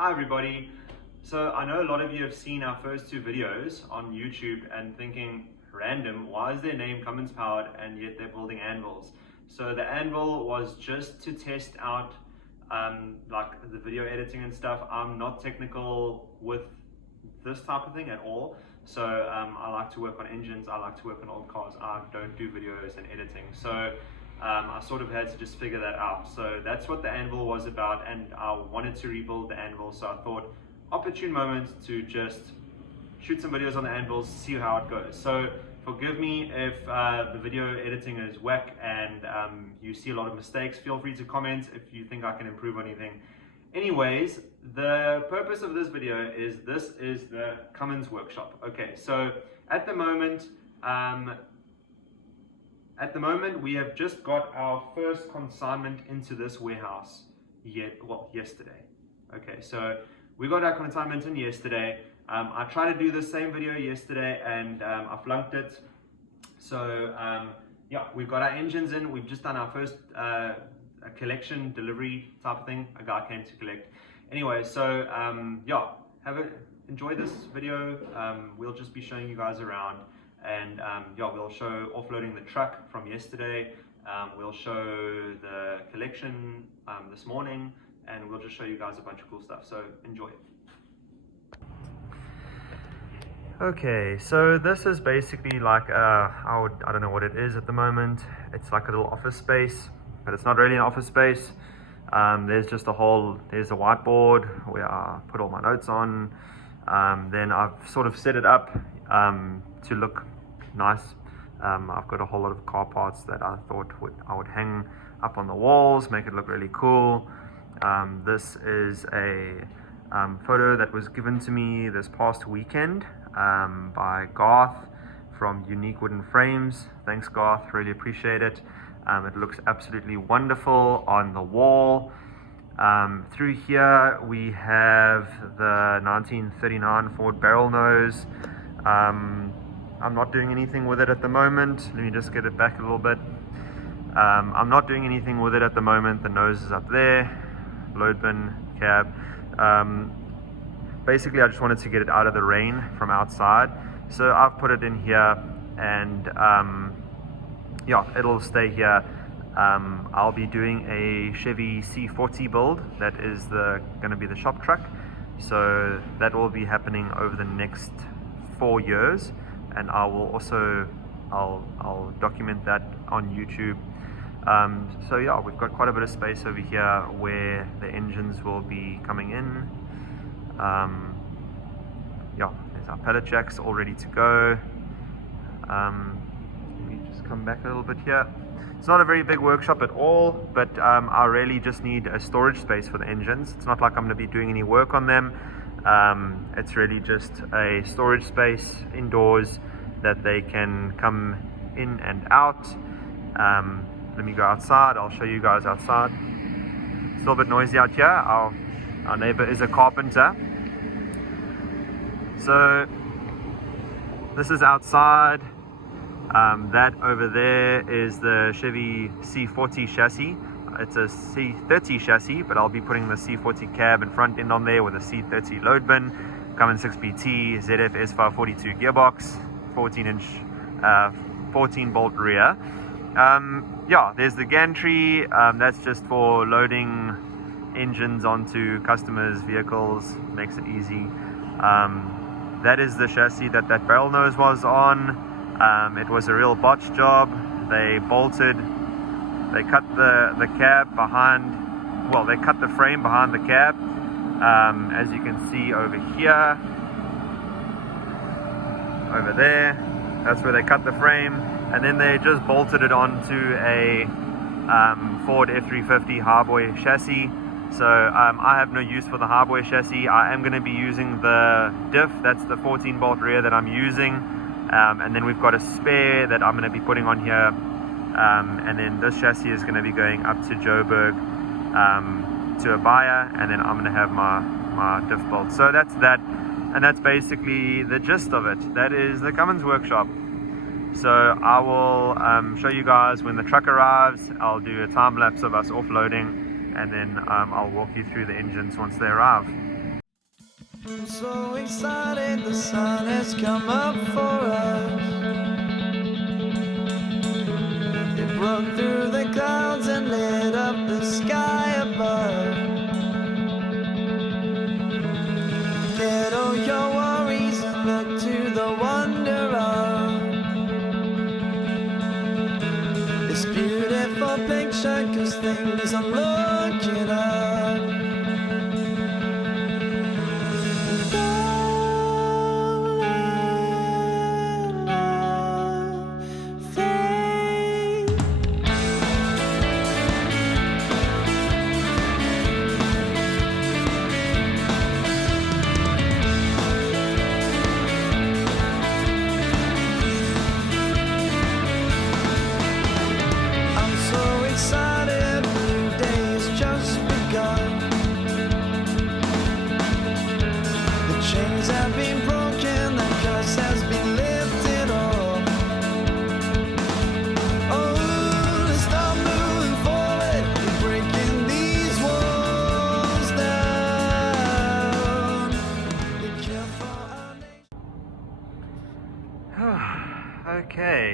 Hi everybody. So I know a lot of you have seen our first two videos on YouTube and thinking, random, why is their name Cummins powered and yet they're building anvils? So the anvil was just to test out like the video editing and stuff. I'm not technical with this type of thing at all. So I like to work on engines, I like to work on old cars, I don't do videos and editing. So I sort of had to just figure that out. So that's what the anvil was about, and I wanted to rebuild the anvil, so I thought opportune moment to just shoot some videos on the anvil, see how it goes. So forgive me if the video editing is whack and you see a lot of mistakes. Feel free to comment if you think I can improve anything. Anyways, the purpose of this video is the Cummins workshop. Okay, so at the moment we have just got our first consignment into this warehouse yesterday. Okay, so we got our consignment in yesterday. I tried to do the same video yesterday and I flunked it. So yeah, we've got our engines in. We've just done our first collection delivery type of thing. A guy came to collect. Anyway, so yeah, enjoy this video. We'll just be showing you guys around. And yeah, we'll show offloading the truck from yesterday. We'll show the collection this morning, and we'll just show you guys a bunch of cool stuff. So enjoy it. Okay, so this is basically like I don't know what it is at the moment. It's like a little office space, but it's not really an office space. There's just there's a whiteboard where I put all my notes on. Then I've sort of set it up to look nice. I've got a whole lot of car parts that I thought I would hang up on the walls, make it look really cool. This is a photo that was given to me this past weekend by Garth from Unique Wooden Frames. Thanks Garth, really appreciate it. It looks absolutely wonderful on the wall. Through here we have the 1939 Ford barrel nose. I'm not doing anything with it at the moment. Let me just get it back a little bit. I'm not doing anything with it at the moment. The nose is up there, load bin, cab. Basically I just wanted to get it out of the rain from outside. So I've put it in here and yeah, it'll stay here. I'll be doing a Chevy C40 build. That is going to be the shop truck. So that will be happening over the next 4 years, and I will also I'll document that on YouTube. So yeah, we've got quite a bit of space over here where the engines will be coming in. Yeah, there's our pallet jacks all ready to go. Let me just come back a little bit here. It's not a very big workshop at all, but I really just need a storage space for the engines. It's not like I'm going to be doing any work on them. It's really just a storage space indoors that they can come in and out. Let me go outside. I'll show you guys outside. It's a little bit noisy out here. Our neighbor is a carpenter. So this is outside. That over there is the Chevy C40 chassis. It's a C30 chassis, but I'll be putting the C40 cab and front end on there with a C30 load bin, Cummins 6BT, ZF S542 gearbox, 14 bolt rear. Yeah, there's the gantry. That's just for loading engines onto customers' vehicles, makes it easy. That is the chassis that barrel nose was on. It was a real botch job. They cut the cab behind, well, they cut the frame behind the cab, as you can see over here, over there. That's where they cut the frame, and then they just bolted it onto a Ford F350 Highboy chassis. So I have no use for the Highboy chassis. I am going to be using the diff. That's the 14 bolt rear that I'm using. And then we've got a spare that I'm going to be putting on here, and then this chassis is going to be going up to Joburg to a buyer, and then I'm going to have my diff bolt. So that's that, and that's basically the gist of it. That is the Cummins workshop. So I will show you guys when the truck arrives. I'll do a time lapse of us offloading, and then I'll walk you through the engines once they arrive. I'm so excited, the sun has come up for us. It broke through the clouds and lit up the sky above. Get all your worries and look to the wonder of this beautiful picture, 'cause things are looking up. I'm so excited, the new day has just begun. The chains have been broken, the curse has been lifted off. Oh, let's start moving forward, we're breaking these walls down. We care for our nation. Okay,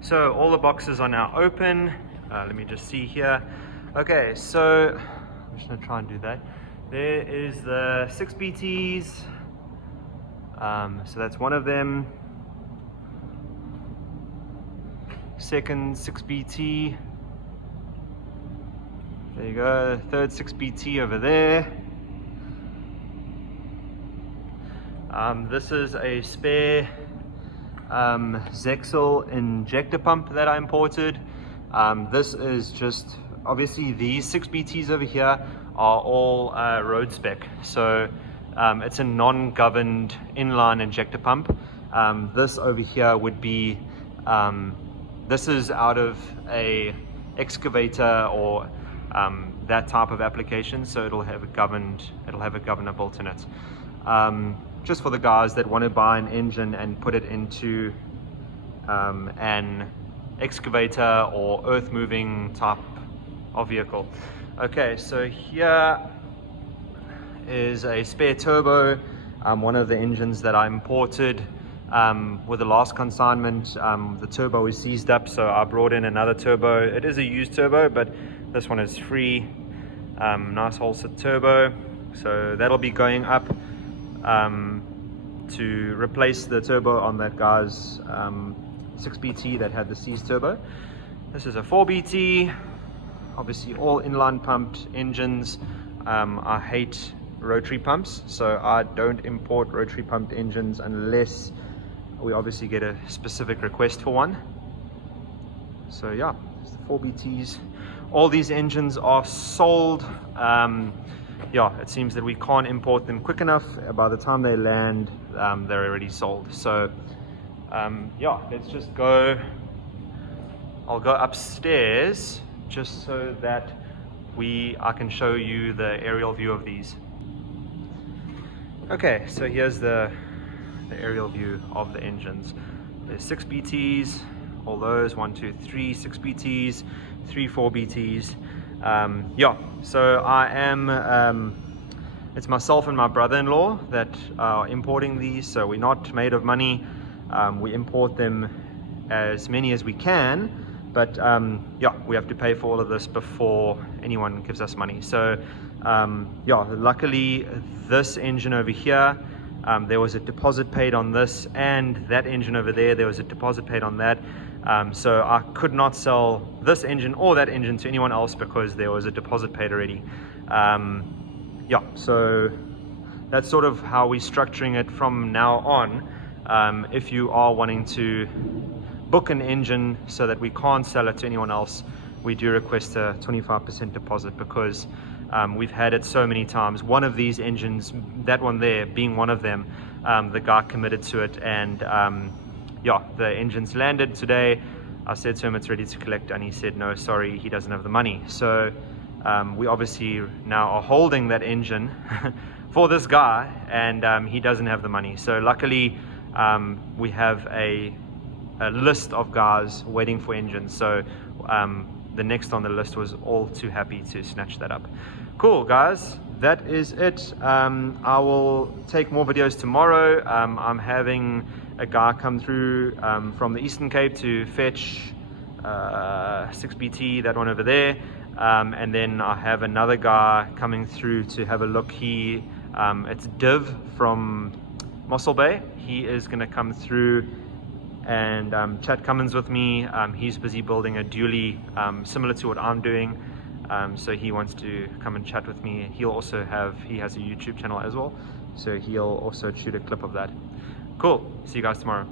so all the boxes are now open. Let me just see here. Okay, so I'm just gonna try and do that. There is the 6BTs. So that's one of them. Second 6BT. There you go. Third 6BT over there. This is a spare Zexel injector pump that I imported. This is just, obviously these 6BTs over here are all road spec, so it's a non-governed inline injector pump. This over here would be, this is out of a excavator or that type of application, so it'll have a governor built in it. Just for the guys that want to buy an engine and put it into an excavator or earth moving type of vehicle. Okay, so here is a spare turbo, one of the engines that I imported with the last consignment. The turbo is seized up, so I brought in another turbo. It is a used turbo, but this one is free. Nice Holset turbo, so that'll be going up to replace the turbo on that guy's 6BT that had the seized turbo. This is a 4BT, obviously all inline pumped engines. I hate rotary pumps, so I don't import rotary pumped engines unless we obviously get a specific request for one. So yeah, it's the 4BTs. All these engines are sold. Yeah, it seems that we can't import them quick enough. By the time they land, they're already sold. So yeah, let's just go. I'll go upstairs just so that I can show you the aerial view of these. Okay, so here's the aerial view of the engines. There's 6BTs, all those, 1, 2, 3 6BTs, 3 4BTs. Yeah, so I am, it's myself and my brother-in-law that are importing these, so we're not made of money. We import them as many as we can, but yeah, we have to pay for all of this before anyone gives us money. So yeah, luckily this engine over here, there was a deposit paid on this, and that engine over there was a deposit paid on that. So I could not sell this engine or that engine to anyone else because there was a deposit paid already. Yeah, so that's sort of how we're structuring it from now on. If you are wanting to book an engine so that we can't sell it to anyone else, we do request a 25% deposit, because we've had it so many times. One of these engines, that one there being one of them, the guy committed to it, and yeah, the engine's landed today. I said to him it's ready to collect, and he said no, sorry, he doesn't have the money. So we obviously now are holding that engine for this guy, and he doesn't have the money. So luckily we have a list of guys waiting for engines, so the next on the list was all too happy to snatch that up. Cool guys, that is it. I will take more videos tomorrow. I'm having a guy come through from the Eastern Cape to fetch 6BT, that one over there, and then I have another guy coming through to have a look. It's Div from Mossel Bay. He is going to come through and chat Cummins with me. He's busy building a dually similar to what I'm doing, so he wants to come and chat with me. He has a YouTube channel as well, so he'll also shoot a clip of that. Cool, see you guys tomorrow.